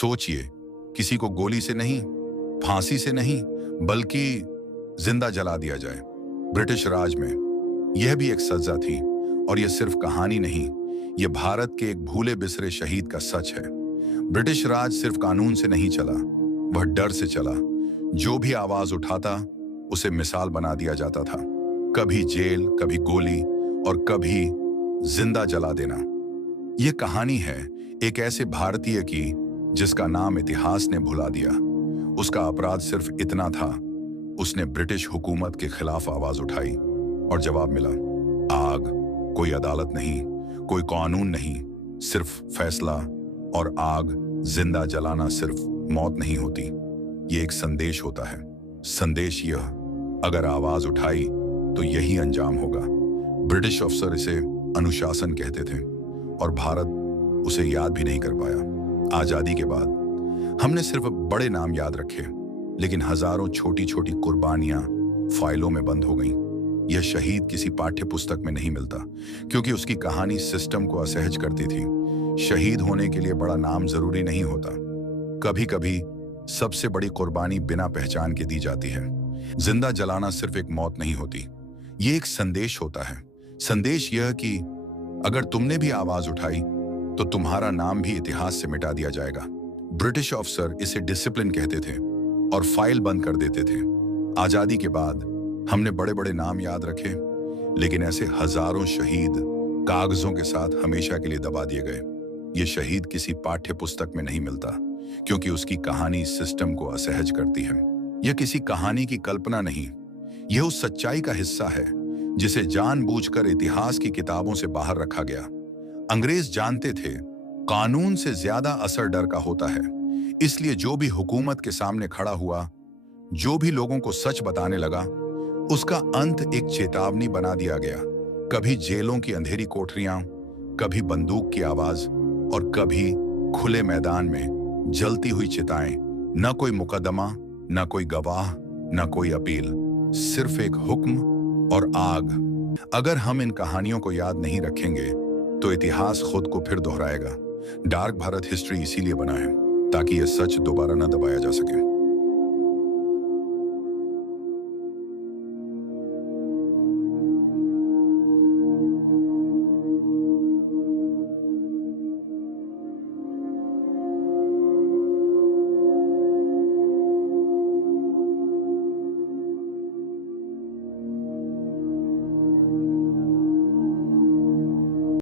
सोचिए, किसी को गोली से नहीं, फांसी से नहीं, बल्कि जिंदा जला दिया जाए ब्रिटिश राज में। यह भी एक सजा थी। और यह सिर्फ कहानी नहीं, यह भारत के एक भूले बिसरे शहीद का सच है। ब्रिटिश राज सिर्फ कानून से नहीं चला, वह डर से चला। जो भी आवाज उठाता उसे मिसाल बना दिया जाता था। कभी जेल, कभी गोली और कभी जिंदा जला देना। यह कहानी है एक ऐसे भारतीय की जिसका नाम इतिहास ने भुला दिया। उसका अपराध सिर्फ इतना था, उसने ब्रिटिश हुकूमत के खिलाफ आवाज उठाई और जवाब मिला आग। कोई अदालत नहीं, कोई कानून नहीं, सिर्फ फैसला। और आग जिंदा जलाना सिर्फ मौत नहीं होती, ये एक संदेश होता है। संदेश यह, अगर आवाज उठाई तो यही अंजाम होगा। ब्रिटिश अफसर इसे अनुशासन कहते थे और भारत उसे याद भी नहीं कर पाया। आजादी के बाद हमने सिर्फ बड़े नाम याद रखे, लेकिन हजारों छोटी छोटी कुर्बानियां फाइलों में बंद हो गईं। यह शहीद किसी पाठ्य पुस्तक में नहीं मिलता, क्योंकि उसकी कहानी सिस्टम को असहज करती थी। शहीद होने के लिए बड़ा नाम जरूरी नहीं होता। कभी कभी सबसे बड़ी कुर्बानी बिना पहचान के दी जाती है। जिंदा जलाना सिर्फ एक मौत नहीं होती, ये एक संदेश होता है। संदेश यह कि अगर तुमने भी आवाज उठाई तो तुम्हारा नाम भी इतिहास से मिटा दिया जाएगा। ब्रिटिश अफसर इसे डिसिप्लिन कहते थे और फाइल बंद कर देते थे। आजादी के बाद हमने बड़े बड़े नाम याद रखे, लेकिन ऐसे हजारों शहीद कागजों के साथ हमेशा के लिए दबा दिए गए। ये शहीद किसी पाठ्य पुस्तक में नहीं मिलता, क्योंकि उसकी कहानी सिस्टम को असहज करती है। यह किसी कहानी की कल्पना नहीं, यह उस सच्चाई का हिस्सा है जिसे जानबूझकर इतिहास की किताबों से बाहर रखा गया। अंग्रेज जानते थे कानून से ज्यादा असर डर का होता है, इसलिए जो भी हुकूमत के सामने खड़ा हुआ, जो भी लोगों को सच बताने लगा, उसका अंत एक चेतावनी बना दिया गया। कभी जेलों की अंधेरी कोठरियां, कभी बंदूक की आवाज और कभी खुले मैदान में जलती हुई चिताएं। न कोई मुकदमा, न कोई गवाह, न कोई अपील, सिर्फ एक हुक्म और आग। अगर हम इन कहानियों को याद नहीं रखेंगे तो इतिहास खुद को फिर दोहराएगा। डार्क भारत हिस्ट्री इसीलिए बना है ताकि यह सच दोबारा न दबाया जा सके।